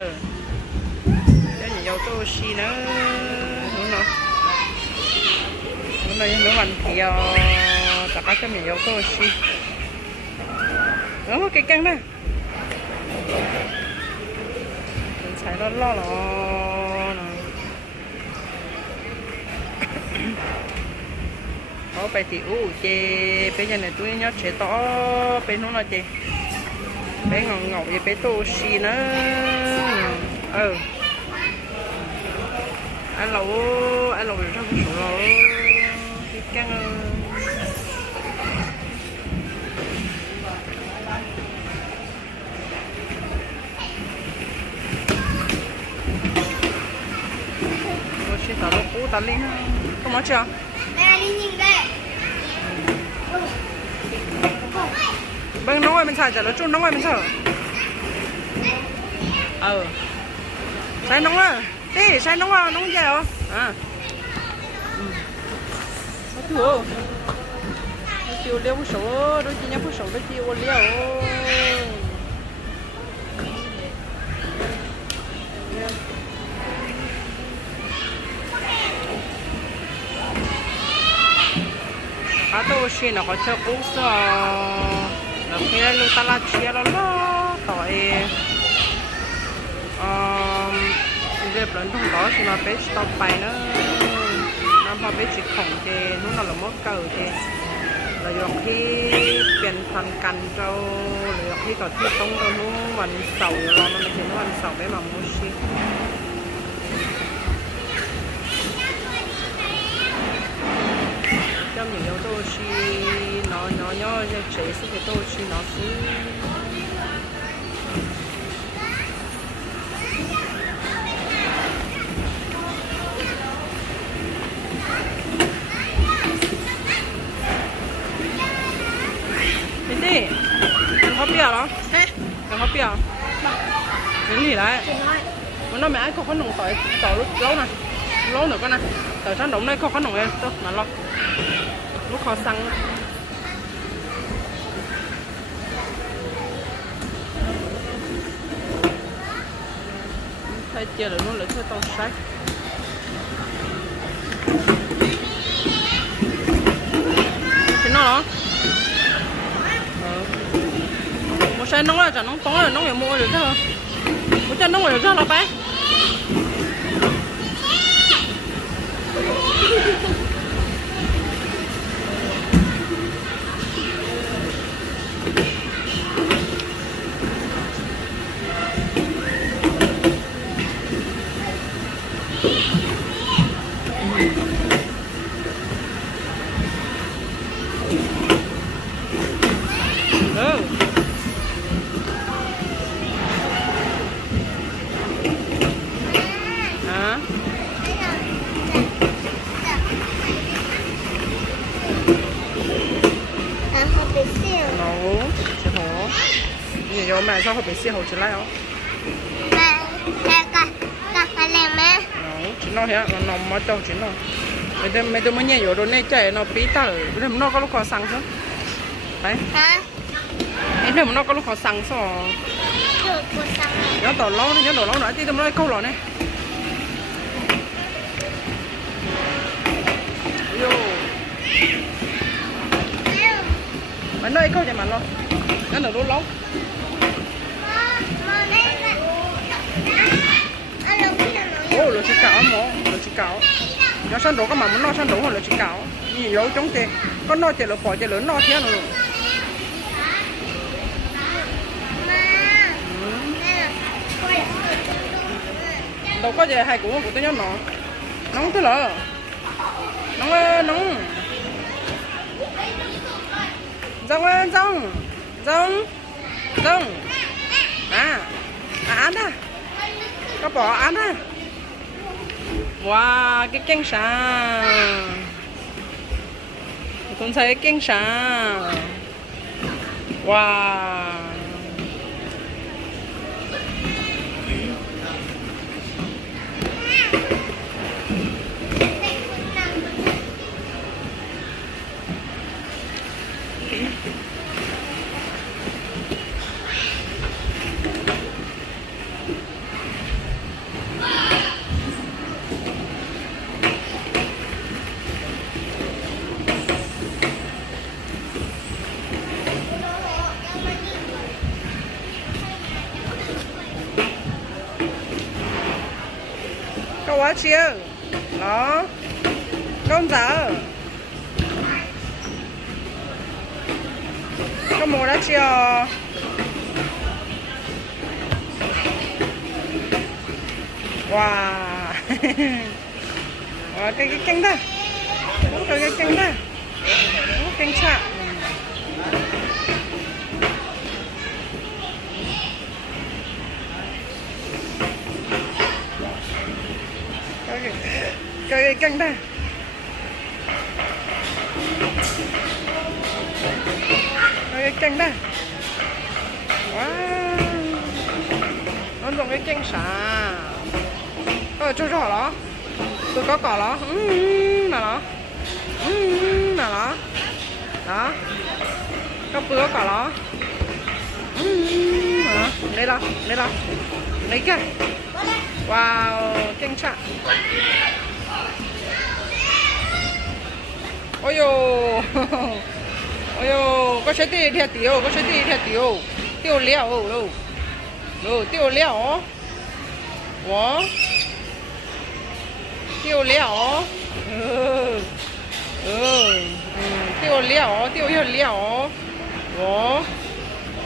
Để nhìn dâu tô xì nữa đúng không? Hôm nay nó ăn thì tất cả cái mình dâu tô xì. Đó cái căng này. Mình xài nó lo đó bây thì chị bây giờ này tôi nhớ chế to bên nó là chị bé ngọc ngọc gì bé tô xì nữa anh lâu rồi sao cũng sổ lâu cái căng tôi sẽ tạo cú tạo linh không nói chưa Nè, đi nhìn đây. Vâng, nó ngoài mình xài chả nó chung nó ngoài mình sợ. Xài nóng à. Đi, xài nóng à, nóng gì hả? À. Nó chua. Nó chua liêu bút sổ, đôi chi nhá bút sổ đôi chi ô liêu. Cá tô xì nó có cho cú sao nó khi lúc ta la chia nó tỏi dẹp lớn trong đó thì nó bé stop bài nó mà bé chỉ khổng thì nó là một cầu thì là do khi biến thành cành trâu là do khi có thiết tông rồi nó mình sầu rồi nó thì nó ăn sầu bé mà mua xì cho mình yếu tố chi nó chế sức cái tô chi nó xí đến đi đừng có bia đó đừng có bia đến gì đấy muốn nó mẹ ai không có nồng tỏi tỏi lâu này lâu nữa con này tỏi sáng đống đây không có nồng em tôi mà lo lúc khó xăng thay chia được nó lấy theo tàu sách chính nó đó một xe nóng là chả nóng tối là nóng phải mua được chứ hả một chân nóng phải được cho nó bé有买上会被洗好起来哦。Cái lem á. Chỉ nó hết, nó mất đâu chỉ nó. Mấy đứa mới nhảy vô đồ này chạy nó bí tở, đêm nó có lúc khó sang chứ. Đấy. Hả? Đêm nó có lúc khó sang sao? Nhớ tỏ lâu nữa, nhớ tỏ lâu nữa, thì đêm nó câu lỏ này. Yo. Mà nơi câu chạy mà lo. Nó được lâu. Ồ, là chỉ cào mỏ, là chỉ cào. Nó săn đồ cái mà muốn nó săn đồ hoặc là chỉ cào. Nhìn dấu chống tê, con nó chạy là khỏi chạy lớn nó thế rồi. Đâu có gì hay của tôi nhớ nó. Nóng thế là. Nóng nóng. Rong ơi, rong. Ăn à. Có bỏ ăn à. Wow, cái canh xà. Con thấy cái canh xà. Wow. quá chưa đó con dở có mua đã chưa wow cái canh đó cái canh đó canh chạ cái canh đó cái canh đó wow nó dùng cái canh xả cho rõ đó tôi có cỏ đó là nó là nó đó có bữa cỏ đó đây là lấy kìa wow canh chạ ôi yo ôi yo có chế tiền thiệt tiêu có chế tiền thiệt tiêu tiêu liệu đâu đâu tiêu liệu quá tiêu liệu tiêu liệu tiêu hiệu liệu quá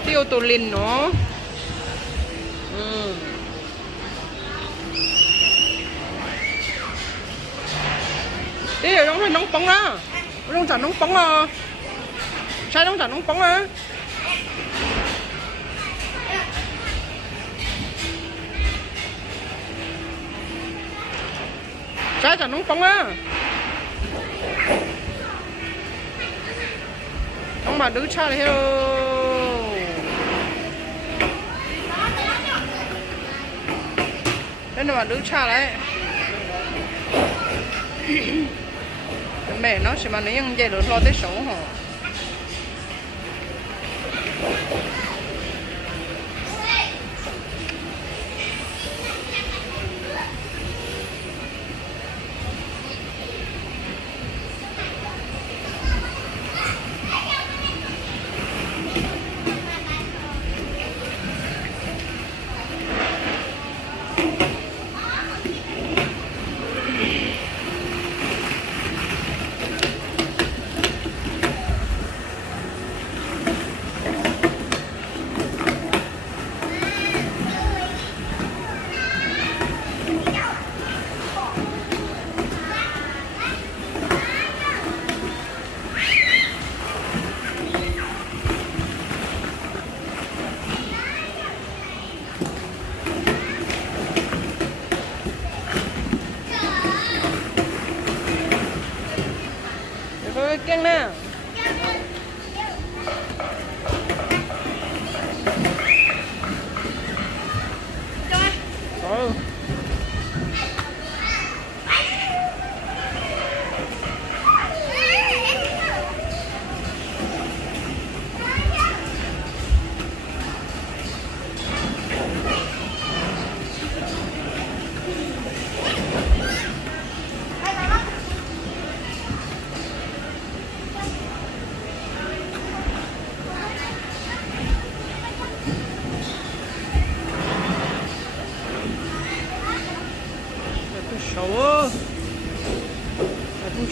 tiêu tổ linh nó đi rồi nó nóng bóng đó nó chả nóng bóng à sai nó chả nóng bóng à sai chả nóng bóng à ông mà đứa cha này hello đây là mà đứa cha đấy mẹ nó sẽ mà nóยัง dây được lo tới số hả căng nè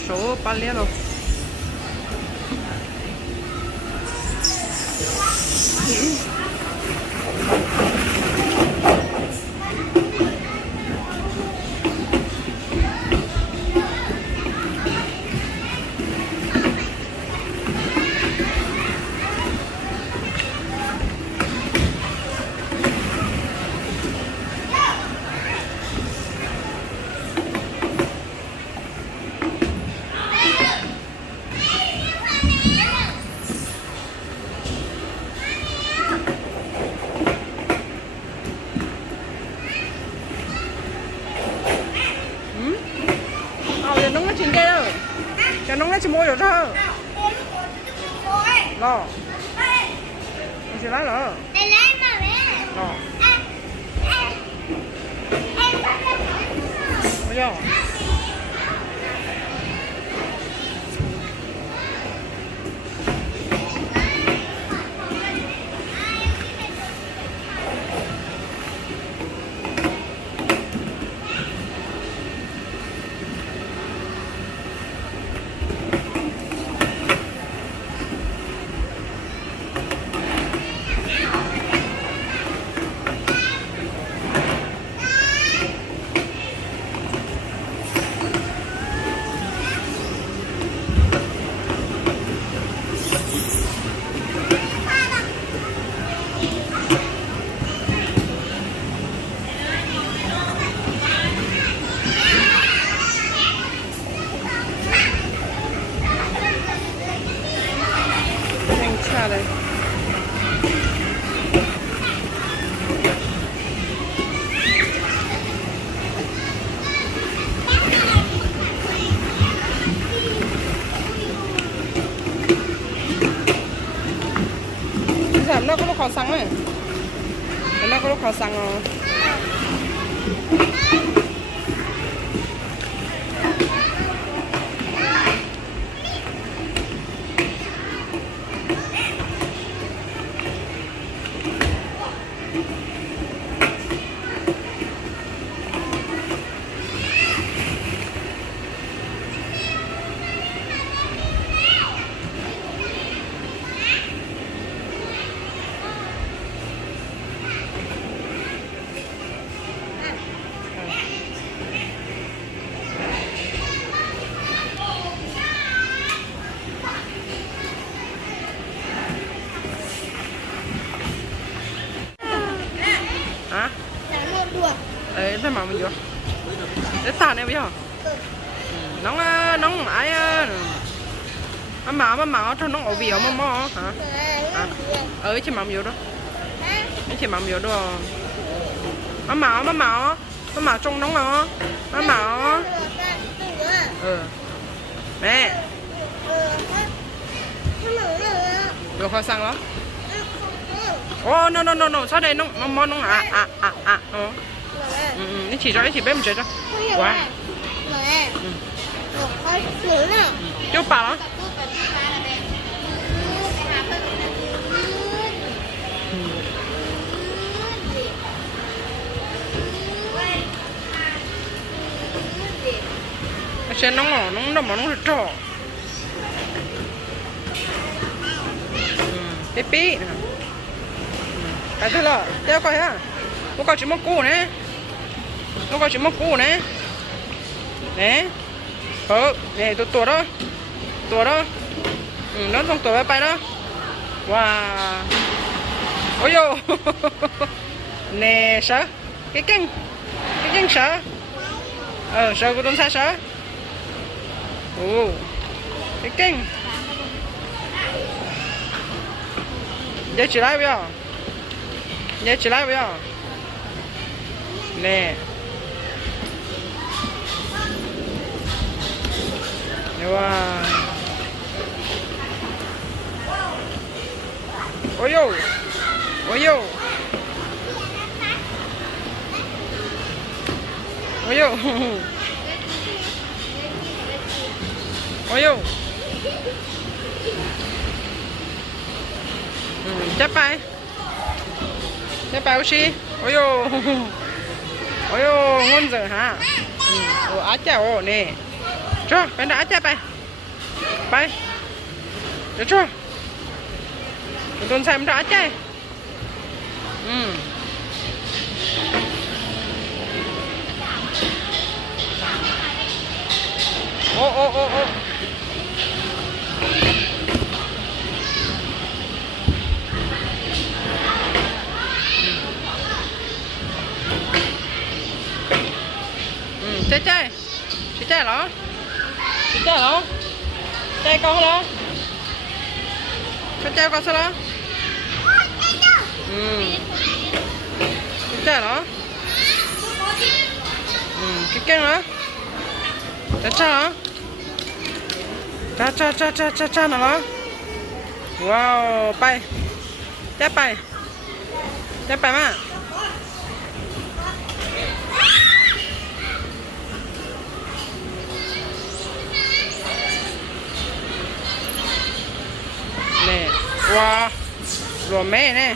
số bán lẻ rồi cho nó chỉ mua được thôi lo mình sẽ lấy nữa lo bây giờ khó xăng này cái nó có lúc khó xăng rồi hả? Đấy, thế mà mình vô. Để tàn em biết không? Nóng mãi mà cho nó ổ biểu mà hả? Chứ mà vô đó. Chứ mà vô đó. Mà trong nóng nó. Mà. Nè. Vô khó xăng lắm. Oh no sao đây nó nó chỉ cho bếp một cho wow chú bà đó xe nóng mà nó trò tí tí thế là đeo coi ha nó coi chỉ một củ nè nè nè tôi đó nó không tuổi bay đó wow ôi yo nè sợ cái kinh sợ sợ của tôi sai sợ cái kinh giờ chỉ lại bây giờ nè wow ôi yo chấp bài oxy ôi yo ngon giờ hả á chào nè cho bên đã chấp bay để cho tôi xem đã chơi ô chơi nó chơi con nó chơi con sao đó chơi nó cái keng nó cha nó wow bay mà nè wow rùa mẹ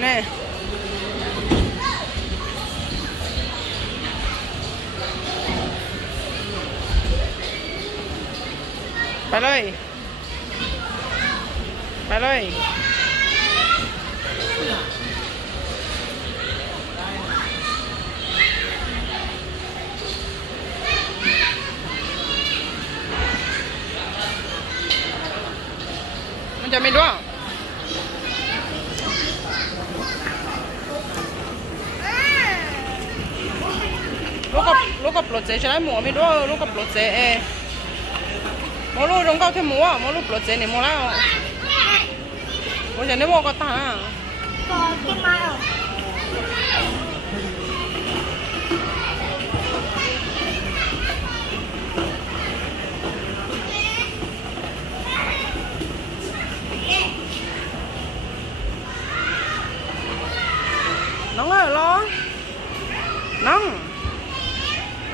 nèไปเลยมันจะไม่รู้ลูกกับปลดเจใช่ไหมหมูไม่รู้ลูกกับปลดเจmua luôn đóng câu thêm mua lúc lột dễ này mua lao mua giờ nếu mua có tả có cái mai ở น้อง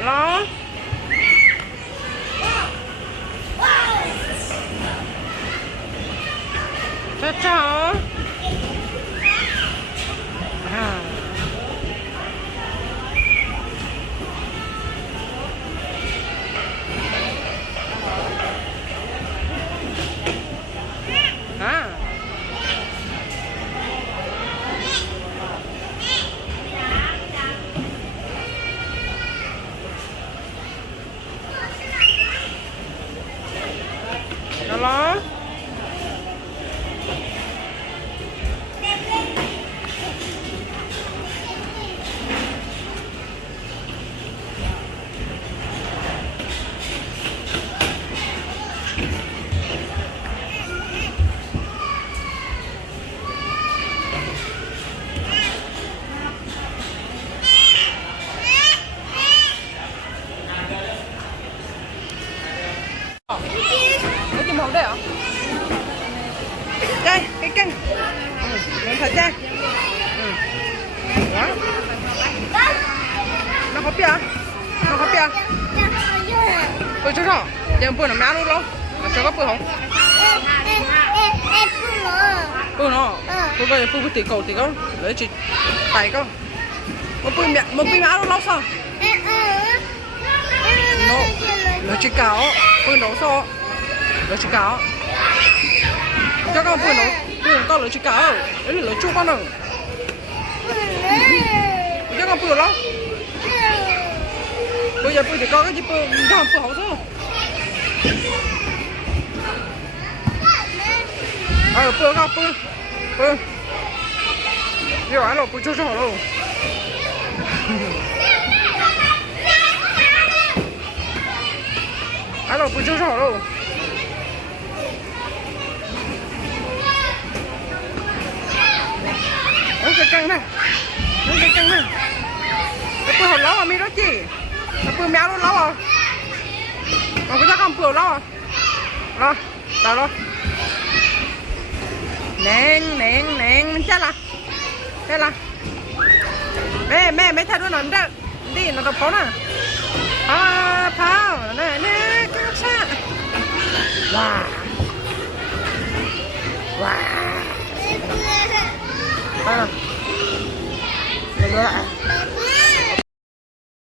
รอจ้ารอไม่กินหมดได้เหรอchơi cái canh mình phải chơi đó nó có bia tôi cho nó giờ bữa nó mẹ luôn đâu mà cho có bữa không bữa nó bữa bây giờ bữa tí cầu lấy chị tay con một bữa mẹ luôn lâu sao nó lấy chị cáo bữa nấu sao lấy chị cáo cho con bữa con lấy chị cáo đấy là lấy chua con rồi cho con bữa lắm bây giờ bữa thì con cái gì bữa cho bữa hậu sao bữa con bữa nhiều ăn rồi bữa cho hậu rồi ăn rồi bữa cho hậu rồi cái căng này cái bữa hột lấu mà mi đó chị cái bữa méo nó lấu à còn cái con bữa lấu à rồi đào rồi nén chết là mẹ thay đôi nón ra đi nó tập pháo nè pháo nè cái xa wow được rồi ạ